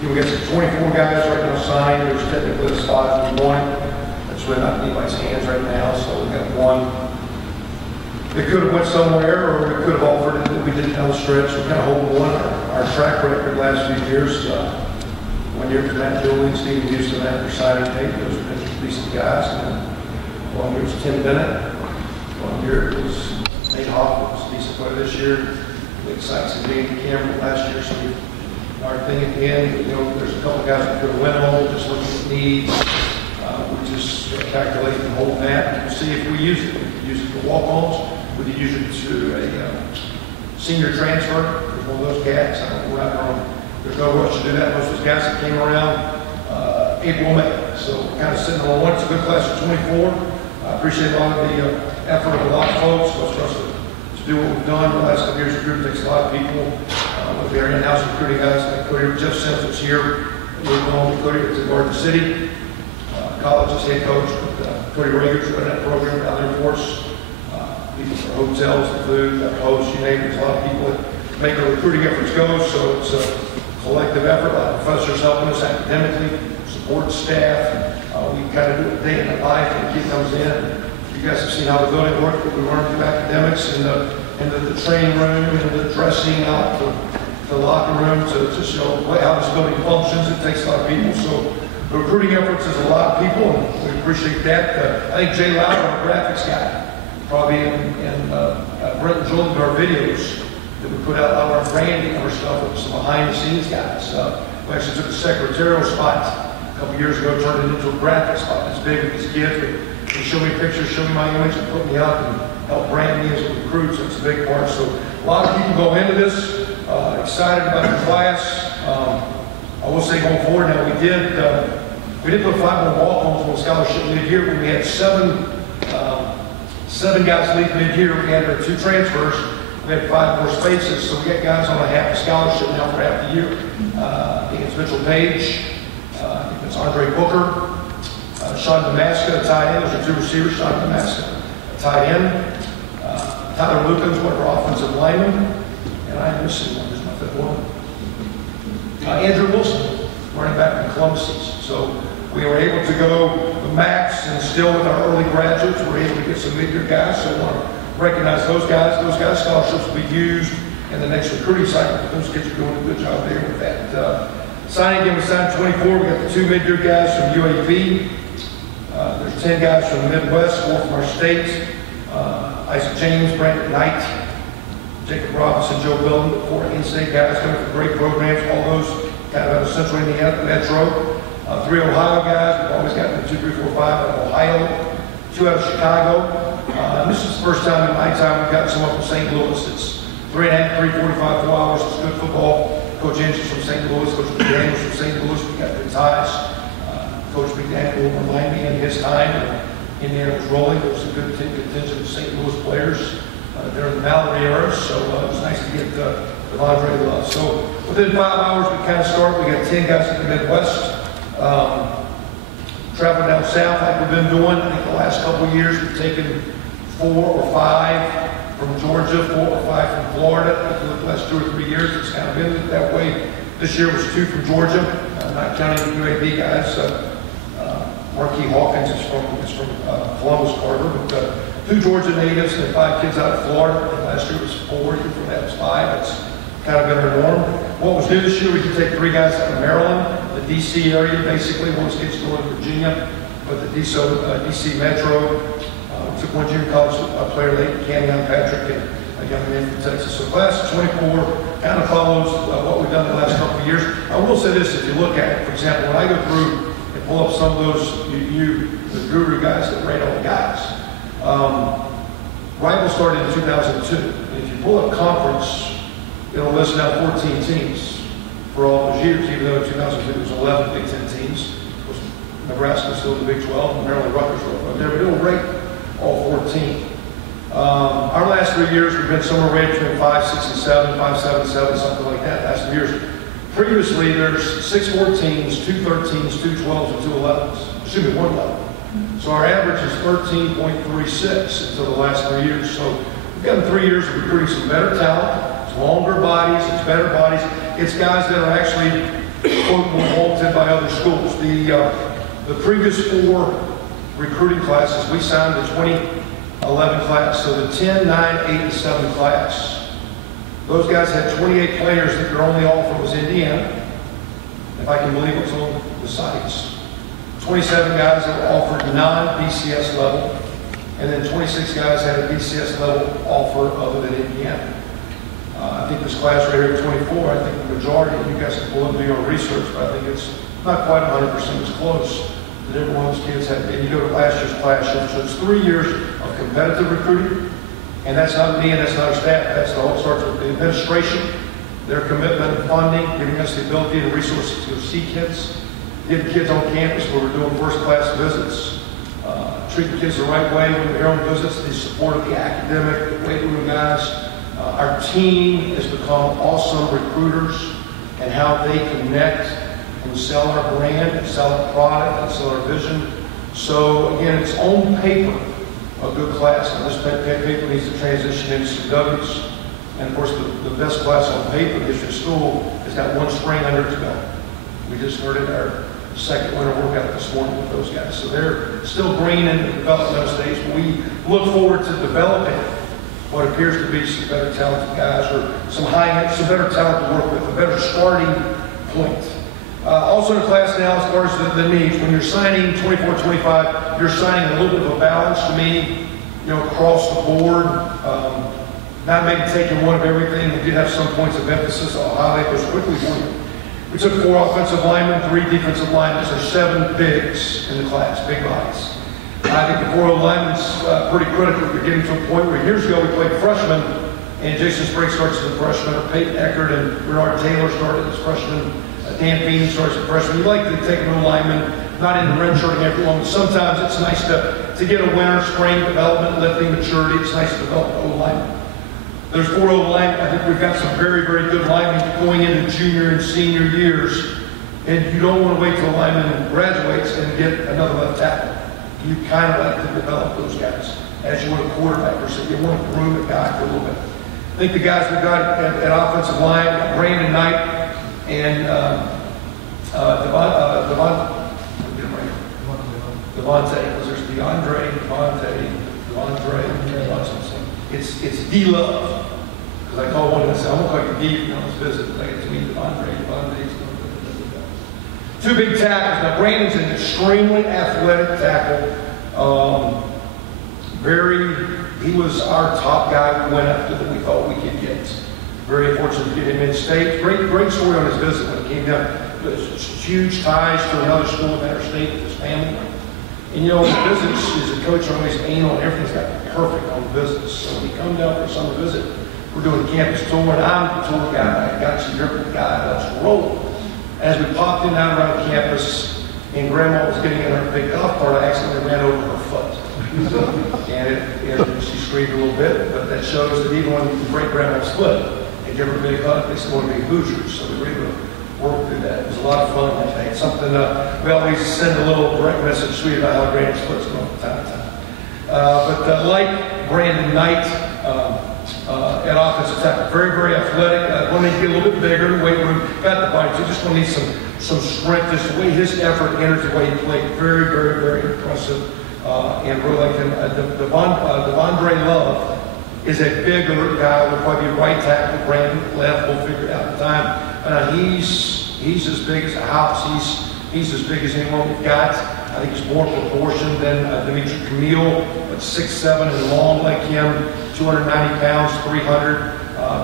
We got some 24 guys right now signed. There's technically a spot if we want it. That's really not in anybody's hands right now, so we got one. It could have went somewhere, or we could have offered it that we didn't down the stretch. We kind of hold one. Our track record the last few years. 1 year was Matt Julian, Steve Houston, after signing tape. Those have been decent guys. And then 1 year was Tim Bennett. 1 year it was Nate Hoffman, was a decent player this year. Big sites in Cameron last year, so our thing at the end, you know, there's a couple guys that could win on, just looking at needs. We just calculate and hold that and see if we use it. We could use it for walk-ons. We could use it to a senior transfer. There's one of those cats. We're not going. There's no rush to do that. Most of those guys that came around April, May. So we're kind of sitting on one. It's a good class of 24. I appreciate a lot of the effort of a lot of folks. So for us to do what we've done the last couple years, recruiting takes a lot of people. With our in-house recruiting guys like Cody, Jeff Sims was here. Moved on to Cody to Garden City. College as head coach. Cody Rager's running that program down there for us. People for hotels, the food, hosts, you name it. There's a lot of people that make our recruiting efforts go. So it's a collective effort. A lot of professors helping us academically, support staff. We kind of do a day in the life when a kid comes in. You guys have seen how the building works, but we learn through academics and the training room and the dressing out, the locker room to show how this building functions. It takes a lot of people. So the recruiting efforts is a lot of people, and we appreciate that. I think Jay Lauer, our graphics guy, probably and Brent and Joel did our videos that we put out a lot of our branding and our stuff with some behind-the-scenes guys. We actually took a secretarial spot a couple years ago, turned it into a graphic spot. It's big with these kids. They show me pictures, show me my image, and put me up and help brand me as a recruit. So it's a big part. So a lot of people go into this excited about the class. I will say going forward now, we did put 5 more walk-ons on scholarship mid-year when we had seven guys leave mid-year. We had 2 transfers. We had 5 more spaces, so we got guys on a half a scholarship now for half the year. I think it's Mitchell Page. I think it's Andre Booker. Sean Damaska, a tight end. Those are 2 receivers. Sean Damaska, a tight end. Tyler Lukens, one of our offensive linemen. And I'm missing one. There's my 5th one. Andrew Wilson, running back from Columbus. So we were able to go the max, and still with our early graduates, we're able to get some mid-year guys. So I want to recognize those guys. Those guys' scholarships will be used in the next recruiting cycle. Those kids are doing a good job there with that. Signing again, we signed 24. We got the 2 mid-year guys from UAB. There's 10 guys from the Midwest, 4 from our state. Isaac James, Brandon Knight, Jacob Robinson, Joe Billen, 4 in-state guys coming from great programs. All those kind of out of Central Indiana, Metro. 3 Ohio guys. We've always got the 2, 3, 4, 5 out of Ohio. 2 out of Chicago. This is the first time in my time we've got someone from St. Louis. It's 3.5, 3, 45, 4 hours. It's good football. Coach Angels from St. Louis. Coach McDaniels from St. Louis. We got good ties. Coach McDaniel will remind me in his time when Indiana was rolling. There was a good contingent of St. Louis players during the Mallory era. So it was nice to get Devondre Love. So within 5 hours we kind of start. We got 10 guys in the Midwest. Traveling down south like we've been doing. I think the last couple of years we've taken 4 or 5 from Georgia, 4 or 5 from Florida. I feel like the last 2 or 3 years it's kind of been that way. This year was 2 from Georgia, not counting the UAB guys. Marquis Hawkins is from Columbus, Carter, but 2 Georgia natives and 5 kids out of Florida. And last year was 4, and from that was 5. It's kind of been our norm. What was new this year, we could take 3 guys out of Maryland, the D.C. area, basically. One kids going to Virginia, but the D.C. Metro. We took 1 junior college player late, Camion Patrick, and a young man from Texas. So class of 24 kind of follows what we've done the last couple of years. I will say this, if you look at it, for example, when I go through and pull up some of those, the guru guys that rate all the guys. Rival started in 2002. And if you pull up conference, it'll list out 14 teams for all those years, even though in 2002 it was 11 Big Ten teams. Nebraska was still in the Big 12, and Maryland Rutgers were up there, but it'll rate all 14. Our last 3 years, we've been somewhere rated between 5, 6, and 7, 5, 7, 7, something like that. Last 3 years. Previously, there's 6 14s, 2 13s, 2 12s, and 2 11s. Excuse me, 1 11. So our average is 13.36 until the last 3 years. So we've gotten 3 years of recruiting some better talent. It's longer bodies, it's better bodies. It's guys that are actually, quote, other schools. The previous 4 recruiting classes, we signed the 2011 class, so the 10, 9, 8, and 7 class. Those guys had 28 players that their only offer was Indiana, if I can believe what's on the sites. 27 guys that were offered non-BCS level, and then 26 guys had a BCS level offer other than Indiana. I think this class right here, 24, I think the majority, you guys can pull up and do your own research, but I think it's not quite 100%, it's close. That every one of those kids had, and you go to last year's class, so it's 3 years of competitive recruiting, and that's not me and that's not our staff, that's the whole, starts with the administration, their commitment and funding, giving us the ability and the resources to see kids, getting kids on campus where we're doing first class visits, treating kids the right way when they're on visits, the support of the academic, the weight room guys. Our team has become awesome recruiters and how they connect and sell our brand and sell our product and sell our vision. So again, it's on paper a good class. Now this paper needs to transition into some W's. And of course, the best class on paper this year's school has got 1 spring under its belt. We just started our second winter workout this morning with those guys. So they're still green in the developmental stage. We look forward to developing what appears to be some better talented guys or some better talent to work with, a better starting point. Also in the class now, as far as the needs, when you're signing 24, 25, you're signing a little bit of a balance to me, across the board. Not maybe taking one of everything. We did have some points of emphasis. I'll highlight those quickly for you. We took 4 offensive linemen, 3 defensive linemen. There's 7 bigs in the class, big bodies. I think the 4 linemen's pretty critical. We're getting to a point where years ago we played freshmen, and Jason Sprague starts as a freshman, or Peyton Eckert and Bernard Taylor started as freshmen. Dan Feeney starts as a freshman. You like to take an O-lineman, not in the red shirting everyone. Sometimes it's nice to get a winter, spring development, lifting maturity. It's nice to develop an O-lineman. There's 4 O-linemen. I think we've got some very, very good linemen going into junior and senior years, and you don't want to wait till a lineman graduates and get another left tackle. You kind of like to develop those guys as you would a quarterback, or so you want to groom a guy for a little bit. I think the guys we've got at offensive line, Brandon Knight and Devontae, because there's Devontae. It's D-Love. Because I call one and I say, I'm going to call you D on this visit. Like it's me, Devontae's. 2 big tackles. Now, Brandon's an extremely athletic tackle. He was our top guy we went after that we thought we could get. Very fortunate to get him in state. Great story on his visit when he came down. Huge ties to another school in our state with his family. And the business as a coach, always aim on everything's got to be perfect on the business. So when you come down for a summer visit, we're doing a campus tour, and I'm the tour guy. I got you, you're the guy, let's roll. As we popped in out around campus, and Grandma was getting in her big golf cart, I accidentally ran over her foot. and she screamed a little bit, but that shows that even when the great grandma split and give her a big hug, they still want to be Hoosiers. So we were able to work through that. It was a lot of fun that day. It's something we always send a little direct message sweet about how Granny splits going from time to time. But like Brandon Knight at offensive tackle, very, very athletic. Wanted to get a little bit bigger in the weight room. Got the body. So just want to need some strength. Just the way his effort, energy, the way he played, very, very, very impressive. And really like him. Devondre Love is a bigger guy. Would probably be right tackle. Brandon left. We'll figure it out in time. He's as big as a house. He's as big as anyone we've got. I think he's more proportioned than Dimitri Camille, but 6'7" and long like him, 290 pounds, 300.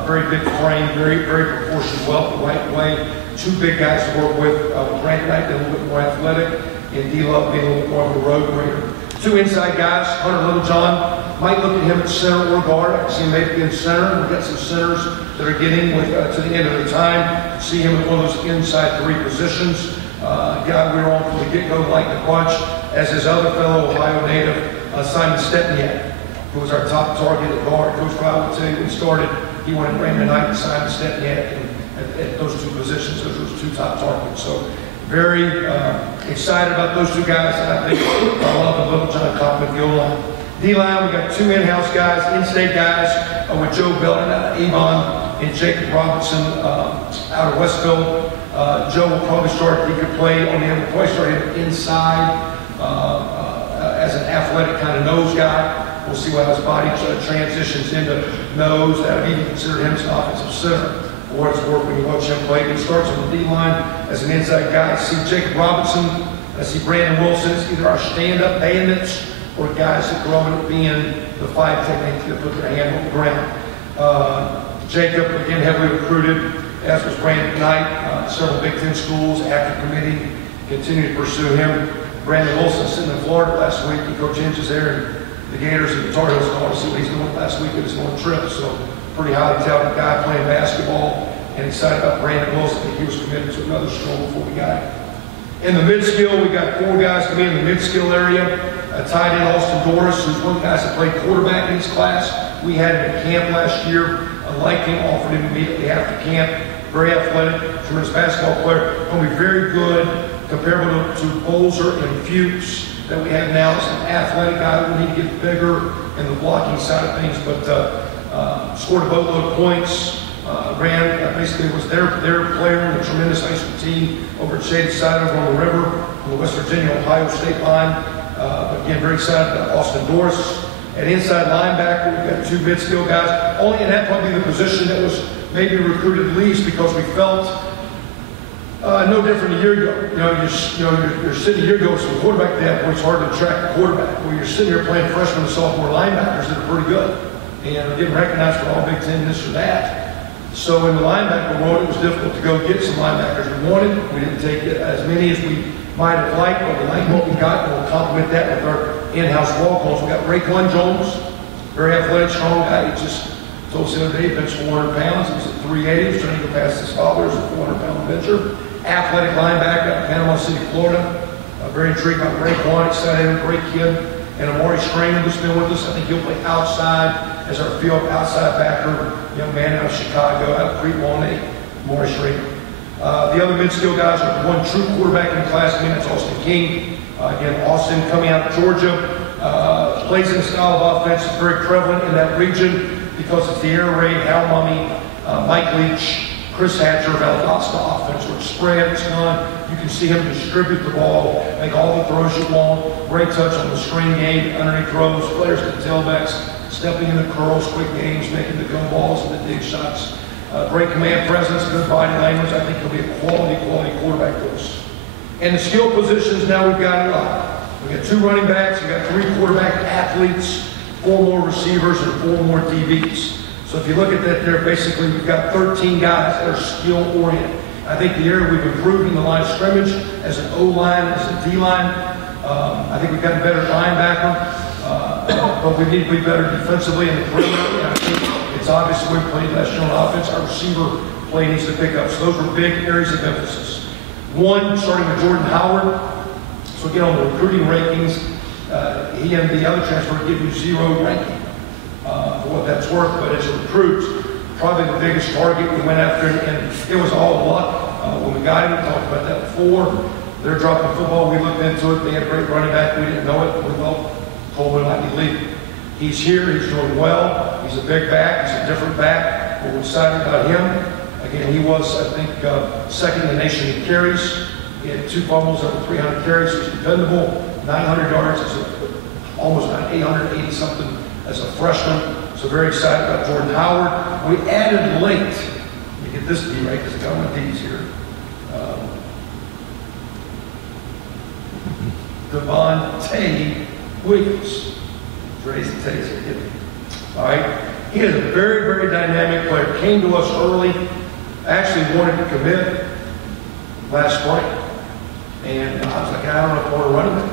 Very big frame, very, very proportioned, well, the right way. 2 big guys to work with Brandon Knight, a little bit more athletic, and D-Love being a little bit more of a road grader. 2 inside guys, Hunter Littlejohn. Might look at him at center or guard. I can see him maybe in center. We've got some centers that are getting to the end of the time. See him in one of those inside 3 positions. Guy we were on from the get-go like the bunch, as his other fellow Ohio native, Simon Stepniak, who was our top target at guard. Coach Ryle would tell you when he started, he wanted Brandon Knight and Simon Stepniak at those 2 positions. Those were his 2 top targets. So very excited about those 2 guys, and I think I love the Littlejohn compliment the O-line. D-line, we got 2 in-house guys, in-state guys, with Joe Belton out of Avon and Jacob Robinson out of Westville. Joe will probably start, he could play on the end, we'll probably start him inside as an athletic kind of nose guy. We'll see how his body transitions into nose. That would even consider him as an offensive center. For what it's worth when you watch him play. He starts on the D-line as an inside guy. I see Jacob Robinson. I see Brandon Wilson. It's either our stand-up bandits or guys that grow into being the five technique that put their hand on the ground. Jacob, again, heavily recruited, as was Brandon Knight. Several Big Ten schools, active committee, continue to pursue him. Brandon Wilson sitting in Florida last week. He coach Inches there, and the Gators and the Tar Heels going to see what he's doing last week at his one trip. So pretty highly touted guy playing basketball, and excited about Brandon Wilson. I think he was committed to another school before we got him. In the mid-skill, we got 4 guys coming in the mid-skill area. Tight end Austin Doris, who's one of the guys that played quarterback in his class. We had him at camp last year. I liked him, offered him immediately after camp. Very athletic, tremendous basketball player. Going to be very good, comparable to Bolzer and Fuchs that we have now. It's an athletic guy that we need to get bigger in the blocking side of things, but scored a boatload of points. Basically was their player on the tremendous high school team over at Shadyside over on the river on the West Virginia-Ohio state line. But again, very excited about Austin Doris. At inside linebacker, we've got 2 mid-skill guys. Only in that probably the position that was maybe recruited least because we felt no different a year ago. You're sitting a year ago with some quarterback at that point. It's hard to track the quarterback. Well, you're sitting here playing freshman and sophomore linebackers that are pretty good and are getting recognized for all Big Ten, this or that. So in the linebacker world, it was difficult to go get some linebackers we wanted. We didn't take as many as we might have liked, but we like what we got, and we'll complement that with our in-house walk-ons. We got Raekwon Jones, very athletic, strong guy. He just told us the other day he benched 400 pounds. He was at 380. He was trying to go past his father as a 400-pound bencher. Athletic linebacker out of Panama City, Florida. Very intrigued by Raekwon, excited, great kid. And Amari Stranger, who's been with us. I think he'll play outside as our field outside backer. Young man out of Chicago, out of Creek-Walnut, Amari Stranger. The other mid-skill guys are one true quarterback in the class. Again, that's Austin King. Again, Austin coming out of Georgia. Plays in a style of offense that's very prevalent in that region because it's the air raid, Hal Mummy, Mike Leach, Chris Hatcher, Valdosta offense, where it's spread, it's gone. You can see him distribute the ball, make all the throws you want. Great touch on the screen game, underneath throws, players to tailbacks, stepping in the curls, quick games, making the go balls and the dig shots. Great command presence, good body language. I think he'll be a quality quarterback for us. And the skill positions, now we've got a lot. We've got 2 running backs, we've got 3 quarterback athletes, 4 more receivers, and 4 more DBs. So if you look at that there, basically we've got 13 guys that are skill-oriented. I think the area we've improved in the line of scrimmage as an O-line, as a D-line. I think we've gotten better linebacker, but we need to be better defensively in the perimeter. And I think it's obvious we played last year on offense. Our receiver play needs to pick up. So those were big areas of emphasis. 1, starting with Jordan Howard. So again, on the recruiting rankings, he and the other transfer give you 0 ranking for what that's worth. But as a recruit, probably the biggest target we went after, and it was all luck. When we got him, we talked about that before. They're dropping football. We looked into it. They had a great running back. We didn't know it. We thought Coleman might be leaving. He's here. He's doing well. He's a big back. He's a different back. We're excited about him. Again, he was, I think, second in the nation in carries. He had 2 fumbles, over 300 carries. He's dependable. 900 yards. Almost 880-something as a freshman. So very excited about Jordan Howard. We added late. Let me get this D right because I got my D's here. Devontae Williams. Raise the Tays here. All right. He is a very, very dynamic player. Came to us early. Actually wanted to commit last spring. And I was like, I don't know if I want to run him.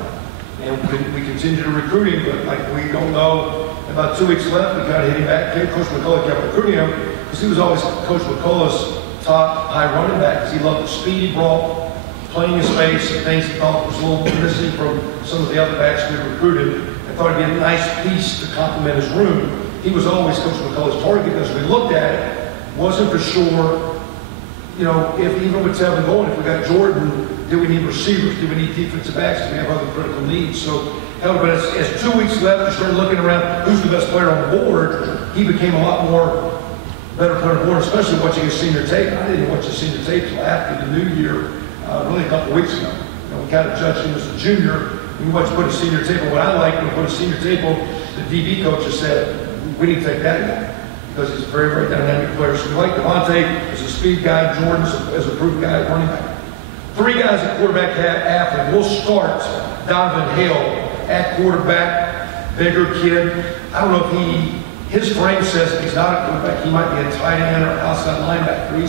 And we continue to recruit him, but like we don't know. About 2 weeks left, we kind of hit him back. Coach McCullough kept recruiting him because he was always Coach McCullough's top high running back because he loved the speed he brought, playing his space, and things he thought was a little missing from some of the other backs we recruited. I thought it'd be a nice piece to complement his room. He was always Coach McCullough's target because we looked at it, wasn't for sure, if even with Tevin going, if we got Jordan, do we need receivers? Do we need defensive backs? Do we have other critical needs? So, but as 2 weeks left, we started looking around who's the best player on the board. He became a lot more better player on the board, especially watching his senior tape. I didn't watch his senior tape until after the new year, really a couple weeks ago. We kind of judged him as a junior. We watched put a senior tape on. What I like when we put a senior tape on, the DB coach has said, we need to take that guy because he's a very, very dynamic player. So we like Devontae as a speed guy, Jordan as a proof guy at running back. 3 guys at quarterback athlete. We'll start Donovan Hale at quarterback, bigger kid. I don't know if his frame says he's not a quarterback. He might be a tight end or outside linebacker.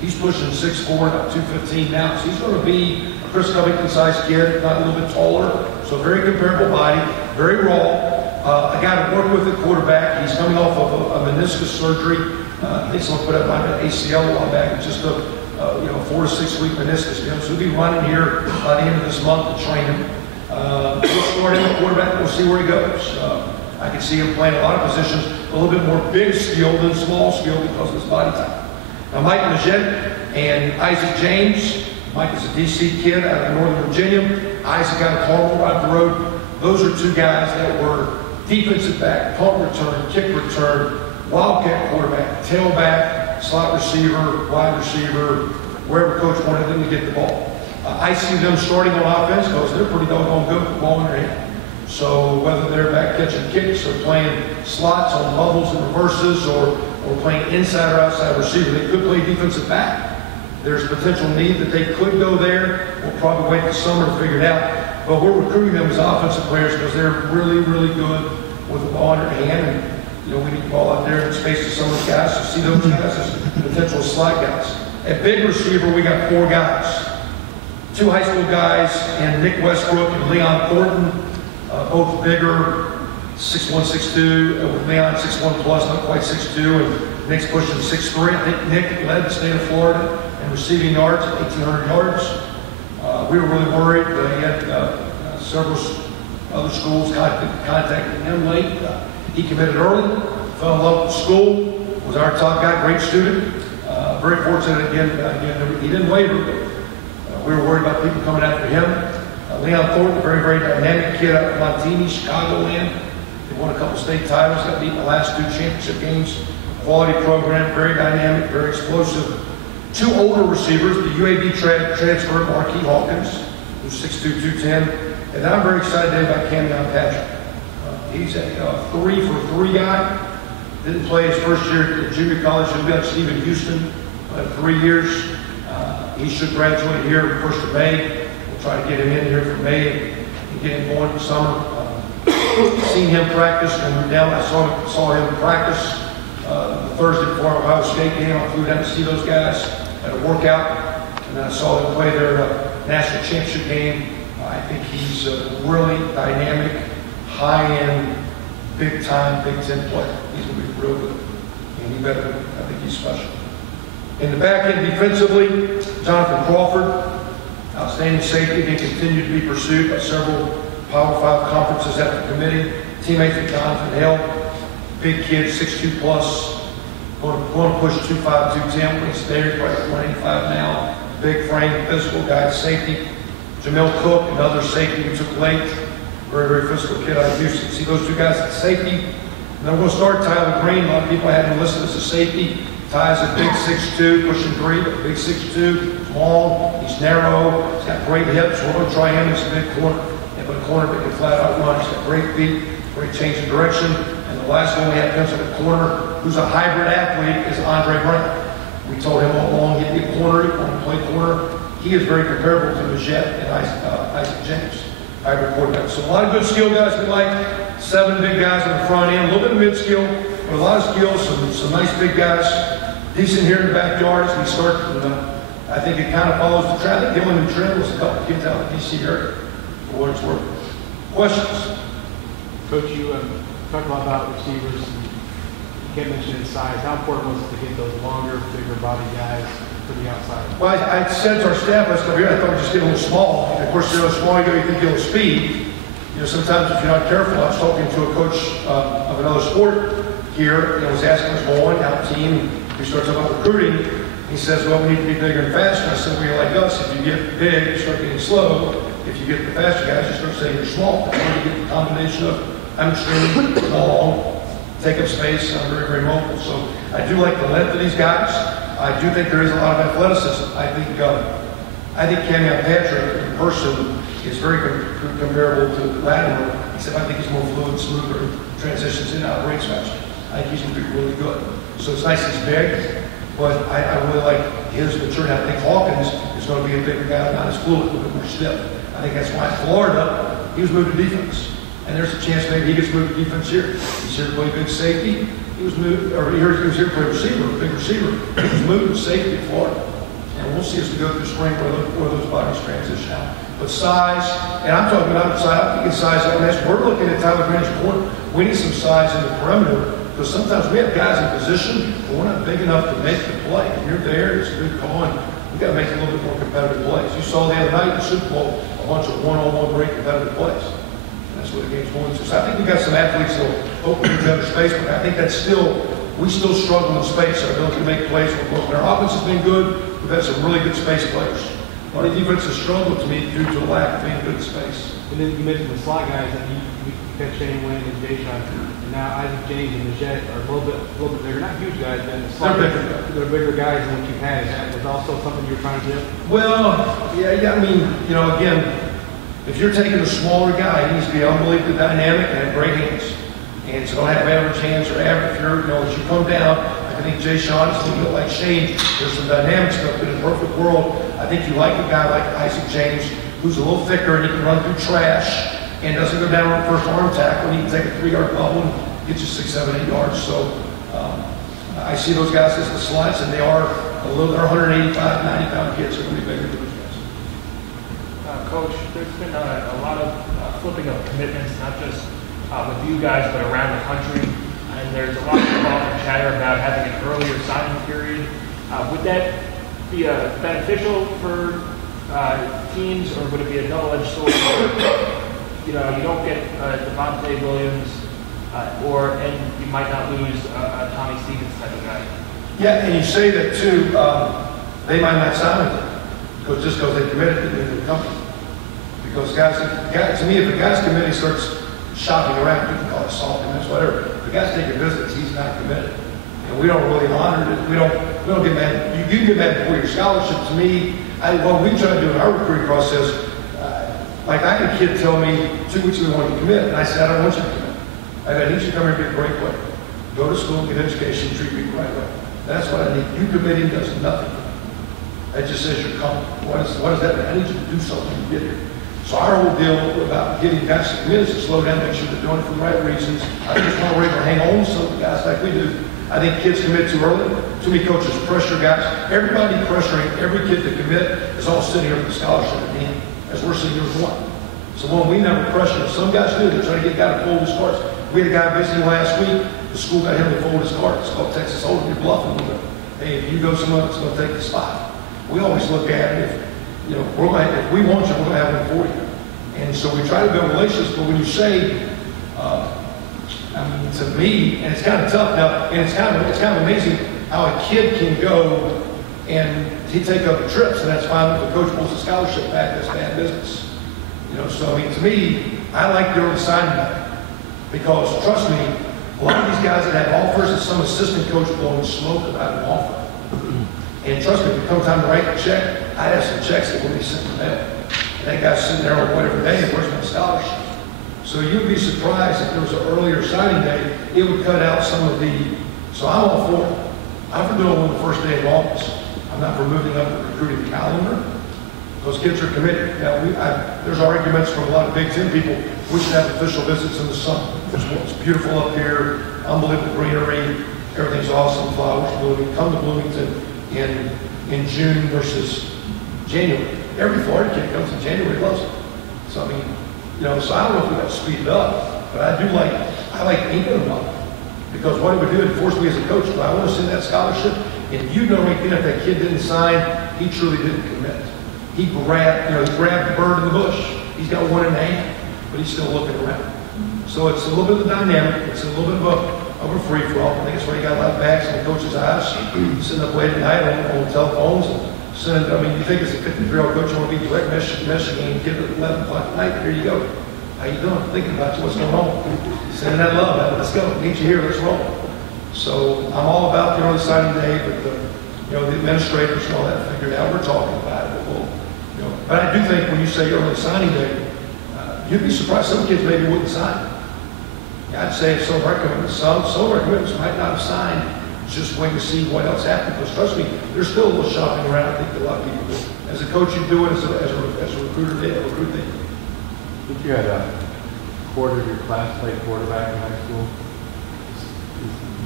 He's pushing 6'4", about 215 now. So he's going to be a Chris Covington-sized kid, not a little bit taller. So very comparable body, very raw. A guy to work with at quarterback. He's coming off of a meniscus surgery. I think someone put up an ACL a while back. It's just a 4 to 6 week meniscus. So he'll be running here by the end of this month to train him. We'll start him at quarterback. We'll see where he goes. I can see him playing a lot of positions, a little bit more big skill than small skill because of his body type. Now, Mike Majette and Isaac James. Mike is a DC kid out of Northern Virginia. Isaac out of Carmel, right up the road. Those are 2 guys that were defensive back, punt return, kick return, wildcat quarterback, tailback, slot receiver, wide receiver, wherever coach wanted them to get the ball. I see them starting on offense because they're pretty doggone good with the ball in their hand. So whether they're back catching kicks or playing slots on bubbles and reverses or playing inside or outside receiver, they could play defensive back. There's potential need that they could go there. We'll probably wait the summer to figure it out. But we're recruiting them as offensive players because they're really, really good with the ball in their hand. And, we need the ball out there in space to some of those guys. So see those guys as potential slot guys. At big receiver, we got 4 guys. 2 high school guys, and Nick Westbrook and Leon Thornton, both bigger, 6'1", 6'2", with Leon 6'1 plus, not quite 6'2", and Nick's pushing 6'3". I think Nick led the state of Florida in receiving yards at 1,800 yards. We were really worried. He had several other schools contacted him late. He committed early, fell in love with school, was our top guy, great student. Very fortunate again, he didn't waver, but we were worried about people coming after him. Leon Thornton, very, very dynamic kid out of Montini, Chicagoland. He won a couple state titles, got beat in the last 2 championship games. Quality program, very dynamic, very explosive. 2 older receivers, the UAB transfer, Marquis Hawkins, who's 6'2", 210. And I'm very excited about Camion Patrick. He's a 3 for 3 guy. Didn't play his first year at junior college. He'll be at Stephen Houston, 3 years. He should graduate here the 1st of May. We'll try to get him in here for May and get him going in the summer. Seen him practice when we were down. I saw him practice Thursday before our Ohio State game. I flew down to see those guys at a workout, and then I saw them play their national championship game. I think he's a really dynamic, high-end, big-time Big Ten player. He's going to be real good, and he better. I think he's special. In the back end defensively, Jonathan Crawford, outstanding safety. He continued to be pursued by several Power 5 conferences at the committee. Teammates with Jonathan Hale, big kid, 6'2 plus, going to push 2'5", 210 when he's there. He's right at 185 now. Big frame, physical guy, safety. Jamil Cook, another safety we took late. Very, very physical kid out of Houston. See those 2 guys at safety. And then we're going to start Tyler Green. A lot of people have him listed as a safety. Ty's a big 6'2", pushing 3, but big 6'2", long, he's narrow, he's got great hips. We're going to try him as a big corner, but a corner that can flat out run. He's got great feet, great change of direction. And the last one we have penciled at corner, who's a hybrid athlete, is Andre Brown. We told him all along he'd be a corner, he'd want to play corner. He is very comparable to Majette and Isaac James, hybrid quarterback. So a lot of good skill guys we like. 7 big guys on the front end, a little bit of mid-skill, but a lot of skills, some nice big guys. Decent here in the backyard as we start. I think it kind of follows the trend. Gillen and Trent was a couple of kids out of the DC area, for what it's worth. Questions? Coach, you talked a lot about receivers. You can't mention his size. How important was it to get those longer, bigger body guys for the outside? Well, I said to our staff last time here, I thought we'd just get a little small. And of course, you're small, you think you're speed. Sometimes if you're not careful, I was talking to a coach of another sport here, was asking us, well, one out team. We start talking about recruiting. He says, well, we need to be bigger and faster. I said, well, you're like us. If you get big, you start getting slow. If you get the faster guys, you start saying you're small. You want to get the combination of hamstring, long, take up space, and are very, very mobile. So I do like the length of these guys. I do think there is a lot of athleticism. I think Camion Patrick in person is very comparable to Latimer, except I think he's more fluid, smoother, transitions in and out, rates faster. I think he's going to be really good. So it's nice he's big, but I really like his maturity. I think Hawkins is going to be a bigger guy, not as fluid, a little bit more stiff. I think that's why in Florida, he was moved to defense. And there's a chance maybe he gets moved to defense here. He's here to play big safety. He was moved, or he was here to play receiver, big receiver. He was moved to safety in Florida. And we'll see as we go through spring where those bodies transition out. But size, and I'm talking about size, I'm thinking size on this. We're looking at Tyler Green's corner. We need some size in the perimeter because sometimes we have guys in position, but we're not big enough to make the play. And you're there, it's a good call, and we've got to make a little bit more competitive plays. You saw the other night in the Super Bowl a bunch of one-on-one great competitive plays. And that's what the game's going to. So I think we've got some athletes that will open each other space, but I think that's we still struggle in space. Our ability to make plays. Our offense has been good. We've had some really good space players. Our defense has struggled to me due to a lack of being good in space. And then you mentioned the slot guys that you got Shane Wayne and Jay Sean. And now Isaac James and Najee are a little bit bigger. Not huge guys, but the slot guys, they're bigger guys than what you've had. That was also something you were trying to do? Well, yeah. I mean, again, if you're taking a smaller guy, he needs to be unbelievably dynamic and have great hands. And so don't have average hands or average. As you come down, I think Jay Sean is a little bit like Shane. There's some dynamic stuff, but in a perfect world, I think you like a guy like Isaac James, who's a little thicker and he can run through trash and doesn't go down on the first arm tackle, and he can take a 3-yard bubble and get you 6, 7, 8 yards. So I see those guys as the slots, and they're 185, 90-pound kids. They're going to be bigger than those guys. Coach, there's been a lot of flipping of commitments, not just with you guys, but around the country. And there's a lot of talk and chatter about having an earlier signing period. Would that be beneficial for teams, or would it be a double-edged sword where, you don't get Devontae Williams, and you might not lose a Tommy Stevens type of guy? Yeah, and you say that too. They might not sign with them just because they committed to the company. Because guys, to me, if a guy's committed, he starts shopping around. You can call it salting, that's whatever. If a guy's taking business, he's not committed, and we don't really honor it. We don't get mad. You can get mad for your scholarship. To me, what we try to do in our recruiting process, like I had a kid tell me 2 weeks ago he wanted to commit, and I said, I don't want you to commit. I need you to come here and be a great player. Go to school, get education, treat people the right way. That's what I need. You committing does nothing. That just says you're coming. What does that mean? I need you to do something to get here. So our whole deal about getting guys to commit is to slow down, make sure they're doing it for the right reasons. I think it's one way to hang on to some guys like we do. I think kids commit too early. Too many coaches pressure guys. Everybody pressuring every kid to commit is all sitting here with a scholarship at hand, as we're sitting here with one. So when we never pressure, some guys do. They're trying to get a guy to fold his cards. We had a guy visiting last week. The school got him to fold his cards. It's called Texas Hold'em. You're bluffing a little bit. Hey, if you go somewhere that's going to take the spot. We always look at it. If we want you, we're going to have one for you. And so we try to build relationships. But when you say, to me, and it's kind of tough now, and it's kind of amazing how a kid can go and he take up trips, and that's fine. If the coach pulls a scholarship back, that's bad business. So to me, I like the early signing day because trust me, a lot of these guys that have offers, and some assistant coach blowing smoke about an offer. And trust me, if it comes time to write the check, I'd have some checks that will be sent to them. And that guy's sitting there on whatever day, and where's my scholarship? So you'd be surprised if there was an earlier signing day, it would cut out some of the. So I'm all for it. I'm for doing it on the first day of August. I'm not for moving up the recruiting calendar. Those kids are committed. Now, there's arguments from a lot of Big Ten people. We should have official visits in the summer. It's beautiful up here, unbelievable greenery, everything's awesome, flowers blooming. Come to Bloomington in June versus January. Every Florida kid comes in January, loves it. So so I don't know if we got to speed it up, but I like inking them up. Because what it would do, it forced me as a coach, if I want to send that scholarship, and right then if that kid didn't sign, he truly didn't commit. He grabbed the bird in the bush. He's got one in hand, but he's still looking around. So it's a little bit of the dynamic. It's a little bit of a free-for-all. I think it's why you got a lot of backs in the coach's eyes, sitting up late at night on telephones and sending. You think as a 53-year-old coach, you want to be direct Michigan game, get at 11 o'clock at night, here you go. How you doing? Thinking about you, what's going on? Sending that love out, let's go, meet you here, let's roll. So I'm all about the early signing day, but the administrators and all that figured out, we're talking about it, but but I do think when you say early signing day, you'd be surprised, some kids maybe wouldn't sign. I'd say some of our commitments, some of our commitments might not have signed, just waiting to see what else happened, because trust me, there's still a little shopping around, I think a lot of people do. As a coach, you do it, as a recruiter, they recruit they. I think you had a quarter of your class played quarterback in high school.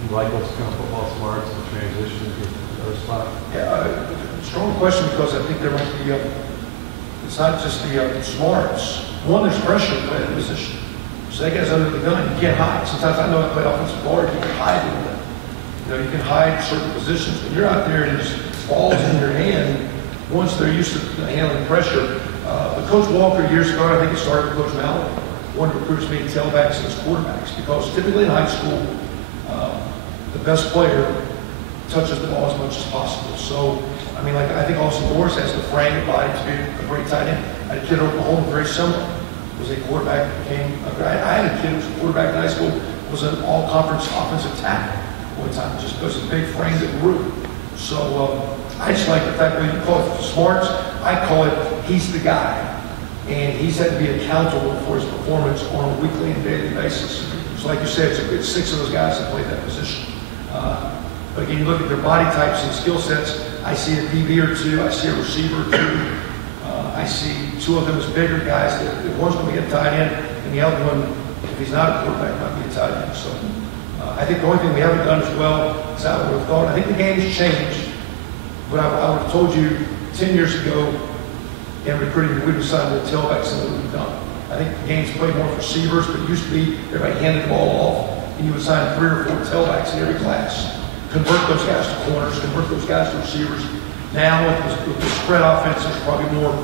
You like those kind of football smarts and transition to other spots? Yeah, strong question, because I think there might be, it's not just the smarts. One, there's pressure to play that position. So that guy's under the gun, you can't hide. Sometimes I know I play offensive guard, you can hide a little bit. You can hide certain positions. When you're out there and there's balls in your hand, once they're used to handling pressure. But Coach Walker, years ago, I think it started with Coach Mallon, wanted to recruit as many tailbacks as quarterbacks, because typically in high school, the best player touches the ball as much as possible. So, I mean, like, I think Austin Morris has the frame and body to be a great tight end. I had a kid at Oklahoma, very similar. Was a quarterback, became a guy. I had a kid who was a quarterback in high school, was an all-conference offensive tackle one time, just because of the big frame that grew. So I just like the fact that you call it smarts, I call it he's the guy. And he's had to be accountable for his performance on a weekly and daily basis. So like you said, it's 6 of those guys that played that position. But again, you look at their body types and skill sets, I see a DB or two, I see a receiver or two. I see 2 of them as bigger guys that one's going to get tight end, and the other one, if he's not a quarterback, might be a tight end. So I think the only thing we haven't done as well as I would have thought. I think the game's changed, but I would have told you 10 years ago in recruiting, we decided to tailbacks than what we've done. I think the game's played more for receivers, but it used to be everybody handed the ball off, and you would sign 3 or 4 tailbacks in every class. Convert those guys to corners, convert those guys to receivers. Now with the spread offense, there's probably more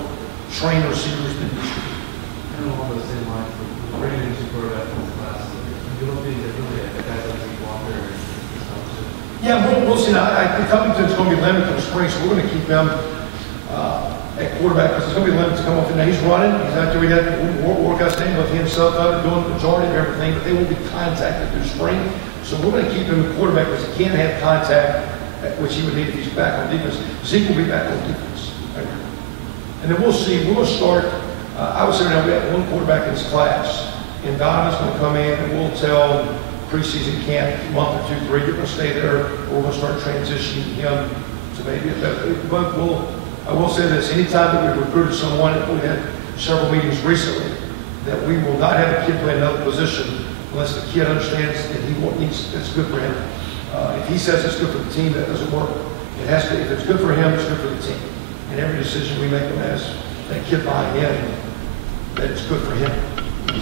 trained receivers than used to be. I don't know along those same lines, but we're going to quarterback in this class. You don't think that really a guy like Walker and stuff too? Yeah, we'll see. Now, I think Covington's going to be limited in the spring, so we're going to keep him at quarterback, because there's going to be limits to come off. Now, he's running. He's out there. We got work out staying with himself out doing the majority of everything, but they won't be contacted through spring. So we're going to keep him at quarterback, because he can't have contact, which he would need if he's back on defense. Zeke will be back on defense. And then we'll see. We'll start. I would say right now we have 1 quarterback in this class, and Donovan's going to come in, and we'll tell preseason camp, a month or 2, 3, you're going to stay there, or we're going to start transitioning him to maybe a better. But I will say this: anytime that we've recruited someone, we had several meetings recently, that we will not have a kid play another position unless the kid understands that he needs. It's good for him. If he says it's good for the team, that doesn't work. It has to. If it's good for him, it's good for the team. And every decision we make them as that kid buying in, that it's good for him.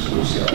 So we'll see how